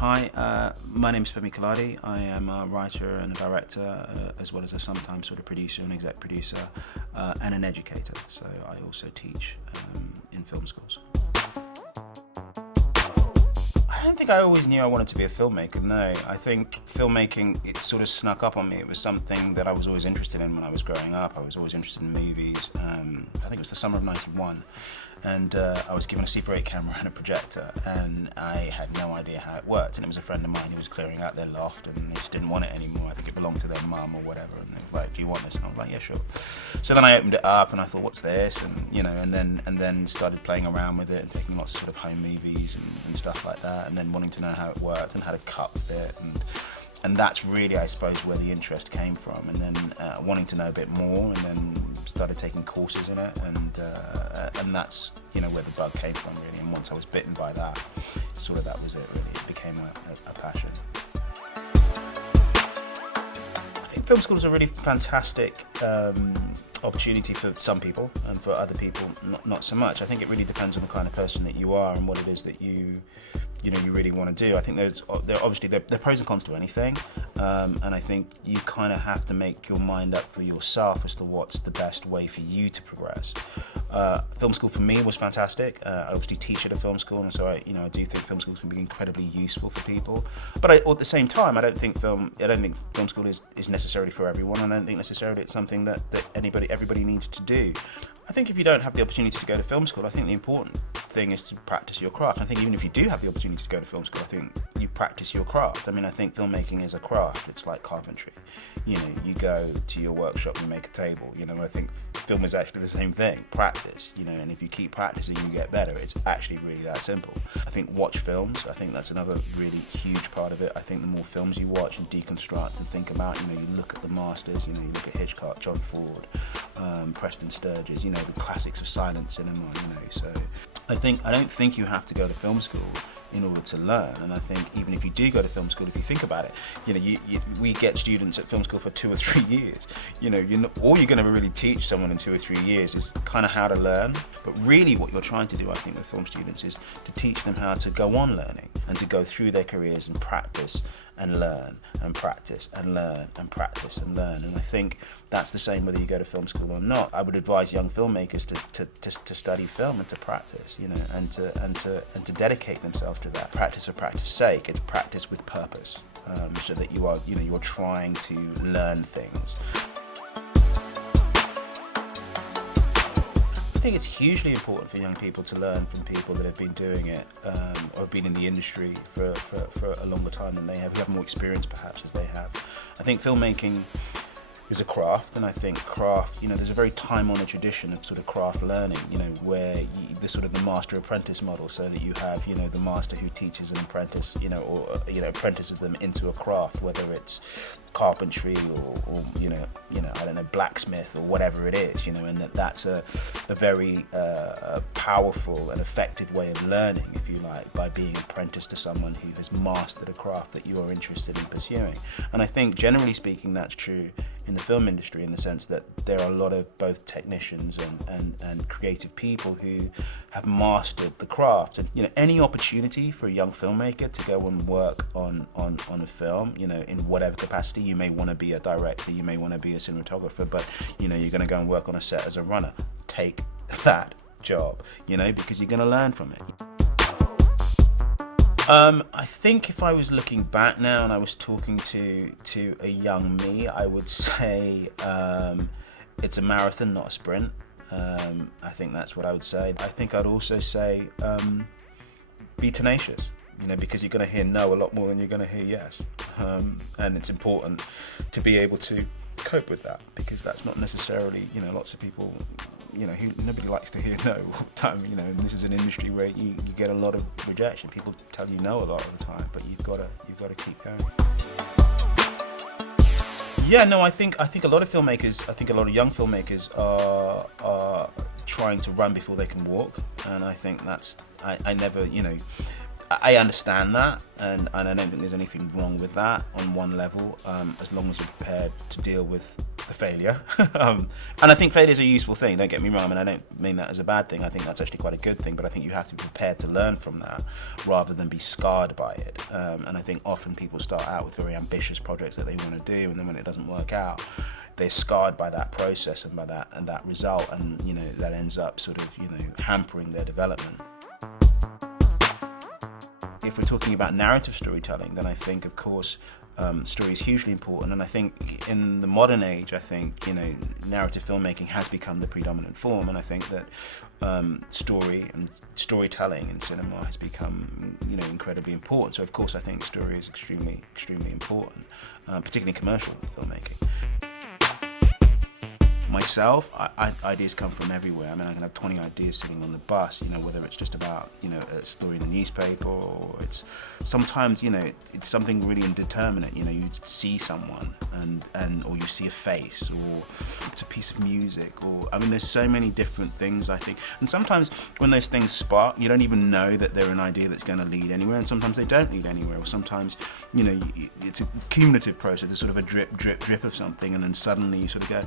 Hi, my name is Femi Kolade. I am a writer and a director, as well as a sometimes sort of producer and exec producer, and an educator. So I also teach in film schools. I don't think I always knew I wanted to be a filmmaker, no. I think filmmaking, it sort of snuck up on me. It was something that I was always interested in when I was growing up. I was always interested in movies. I think it was the summer of '91. And I was given a Super 8 camera and a projector, and I had no idea how it worked. And it was a friend of mine who was clearing out their loft, and they just didn't want it anymore. I think it belonged to their mum or whatever. And they were like, "Do you want this?" And I was like, "Yeah, sure." So then I opened it up, and I thought, "What's this?" And and then started playing around with it and taking lots of sort of home movies and stuff like that, and then wanting to know how it worked and how to cut with it. And that's really, I suppose, where the interest came from. And then wanting to know a bit more, and then started taking courses in it, and that's where the bug came from, really. And once I was bitten by that, that was it, really. It became a passion. I think film school is a really fantastic opportunity for some people, and for other people, not so much. I think it really depends on the kind of person that you are and what it is that you really want to do. I think there are pros and cons to anything, and I think you kind of have to make your mind up for yourself as to what's the best way for you to progress. Film school for me was fantastic. I obviously teach at a film school, and so I do think film schools can be incredibly useful for people. But at the same time, I don't think film school is necessarily for everyone. And I don't think necessarily it's something that everybody needs to do. I think if you don't have the opportunity to go to film school, I think the important thing is to practice your craft. I think even if you do have the opportunity to go to film school, I think you practice your craft. I mean, I think filmmaking is a craft. It's like carpentry. You go to your workshop and make a table. I think film is actually the same thing. Practice, and if you keep practicing, you get better. It's actually really that simple. I think watch films. I think that's another really huge part of it. I think the more films you watch and deconstruct and think about, you look at the masters, you look at Hitchcock, John Ford, Preston Sturges, the classics of silent cinema, so I don't think you have to go to film school in order to learn. And I think even if you do go to film school, if you think about it, we get students at film school for 2 or 3 years. All you're going to really teach someone in 2 or 3 years is kind of how to learn. But really what you're trying to do, I think, with film students is to teach them how to go on learning and to go through their careers and practice and learn and practice and learn and practice and learn. And I think that's the same whether you go to film school or not. I would advise young filmmakers to study film and to practice, and to dedicate themselves to that. Practice for practice's sake. It's practice with purpose, so that you are, you're trying to learn things. I think it's hugely important for young people to learn from people that have been doing it, or have been in the industry for a longer time than they have, who have more experience perhaps as they have. I think filmmaking is a craft, and I think craft, there's a very time-honored tradition of sort of craft learning, where the sort of the master-apprentice model, so that you have, the master who teaches an apprentice, or apprentices them into a craft, whether it's carpentry or I don't know, blacksmith or whatever it is, and that's a very powerful and effective way of learning, if you like, by being apprenticed to someone who has mastered a craft that you are interested in pursuing. And I think generally speaking that's true in the film industry, in the sense that there are a lot of both technicians and creative people who have mastered the craft. And any opportunity for a young filmmaker to go and work on a film, in whatever capacity. You may want to be a director, you may want to be a cinematographer, but you're going to go and work on a set as a runner. Take that job, because you're going to learn from it. I think if I was looking back now and I was talking to a young me, I would say it's a marathon, not a sprint. I think that's what I would say. I think I'd also say be tenacious, because you're going to hear no a lot more than you're going to hear yes. And it's important to be able to cope with that, because that's not necessarily, lots of people, nobody likes to hear no all the time, and this is an industry where you get a lot of rejection. People tell you no a lot of the time, but you've got to keep going. Yeah, no, I think a lot of filmmakers, a lot of young filmmakers are trying to run before they can walk, and I think that's, I never, I understand that, and I don't think there's anything wrong with that on one level, as long as you're prepared to deal with the failure. And I think failure is a useful thing, don't get me wrong. I mean, I don't mean that as a bad thing. I think that's actually quite a good thing, but I think you have to be prepared to learn from that rather than be scarred by it. And I think often people start out with very ambitious projects that they want to do, and then when it doesn't work out, they're scarred by that process and by that result, and you know, that ends up sort of, you know, hampering their development. If we're talking about narrative storytelling, then I think, of course, story is hugely important, and I think in the modern age, I think, you know, narrative filmmaking has become the predominant form, and I think that story and storytelling in cinema has become, you know, incredibly important. So of course, I think story is extremely important, particularly in commercial filmmaking. Myself, ideas come from everywhere. I mean, I can have 20 ideas sitting on the bus, you know, whether it's just about, you know, a story in the newspaper, or it's sometimes, you know, it's something really indeterminate. You know, you see someone or you see a face, or it's a piece of music, or, I mean, there's so many different things, I think. And sometimes when those things spark, you don't even know that they're an idea that's going to lead anywhere, and sometimes they don't lead anywhere, or sometimes, you know, it's a cumulative process. There's sort of a drip of something, and then suddenly you sort of go,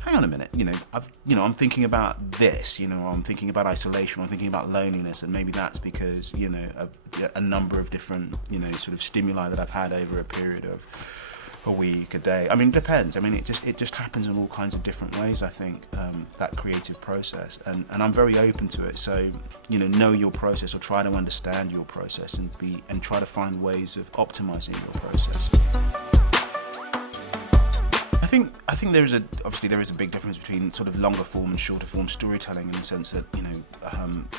hang on a minute, you know, I'm thinking about this, you know, I'm thinking about isolation, I'm thinking about loneliness, and maybe that's because, you know, a number of different, you know, sort of stimuli that I've had over a period of a week, a day. I mean, it depends. I mean, it just happens in all kinds of different ways, I think, that creative process, and I'm very open to it. So, you know your process, or try to understand your process, and try to find ways of optimizing your process. I think there is a big difference between sort of longer form and shorter form storytelling, in the sense that, you know,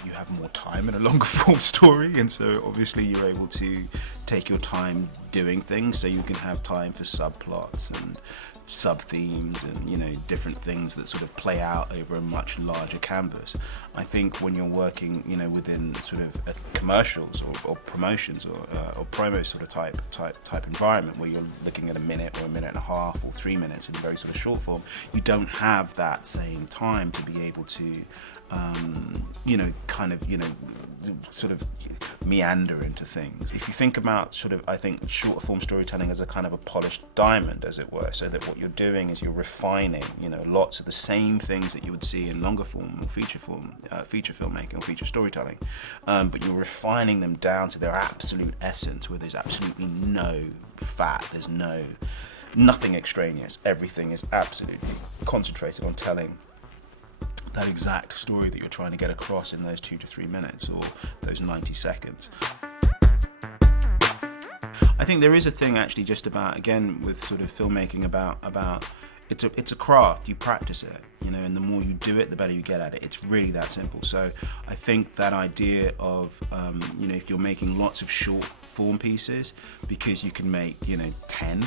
you have more time in a longer form story, and so obviously you're able to take your time doing things, so you can have time for subplots and sub-themes and, you know, different things that sort of play out over a much larger canvas. I think when you're working, you know, within sort of commercials or promotions or promo sort of type environment, where you're looking at a minute or a minute and a half or 3 minutes in very sort of short form, you don't have that same time to be able to, you know, kind of, you know, sort of meander into things. If you think about sort of, I think, shorter form storytelling as a kind of a polished diamond, as it were, so that what you're doing is you're refining, you know, lots of the same things that you would see in longer form or feature filmmaking or feature storytelling, but you're refining them down to their absolute essence, where there's absolutely no fat, there's nothing extraneous, everything is absolutely concentrated on telling that exact story that you're trying to get across in those 2 to 3 minutes or those 90 seconds. I think there is a thing actually just about, again, with sort of filmmaking about it's a craft, you practice it, you know, and the more you do it, the better you get at it. It's really that simple. So I think that idea of, you know, if you're making lots of short form pieces, because you can make, you know, 10,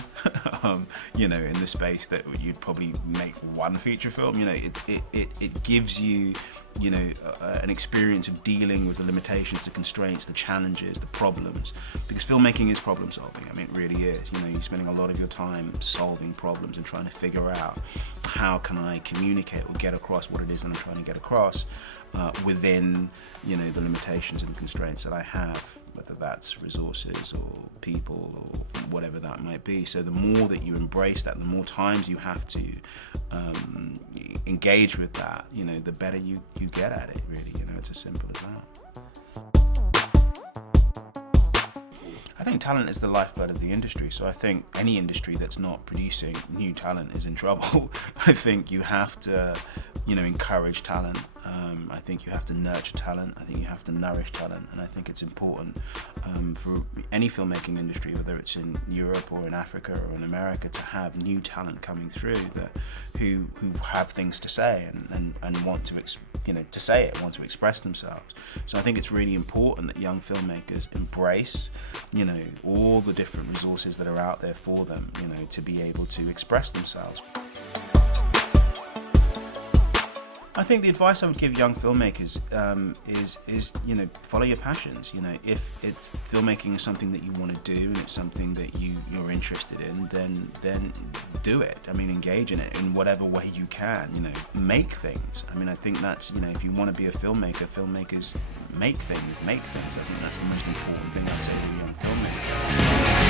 you know, in the space that you'd probably make one feature film, you know, it gives you, you know, an experience of dealing with the limitations, the constraints, the challenges, the problems, because filmmaking is problem solving. I mean, it really is. You know, you're spending a lot of your time solving problems and trying to figure out how can I communicate or get across what it is that I'm trying to get across within, you know, the limitations and the constraints that I have, whether that's resources or people or whatever that might be. So the more that you embrace that, the more times you have to engage with that, you know, the better you get at it, really. You know, it's as simple as that. I think talent is the lifeblood of the industry, so I think any industry that's not producing new talent is in trouble. I think you have to, you know, encourage talent. I think you have to nurture talent. I think you have to nourish talent, and I think it's important for any filmmaking industry, whether it's in Europe or in Africa or in America, to have new talent coming through who have things to say and want to to say it, want to express themselves. So I think it's really important that young filmmakers embrace, you know, all the different resources that are out there for them, you know, to be able to express themselves. I think the advice I would give young filmmakers is you know, follow your passions. You know, if it's filmmaking is something that you want to do and it's something that you're interested in, then do it. I mean, engage in it in whatever way you can. You know, make things. I mean, I think that's, you know, if you want to be a filmmaker, filmmakers make things. I think that's the most important thing I'd say to a young filmmaker.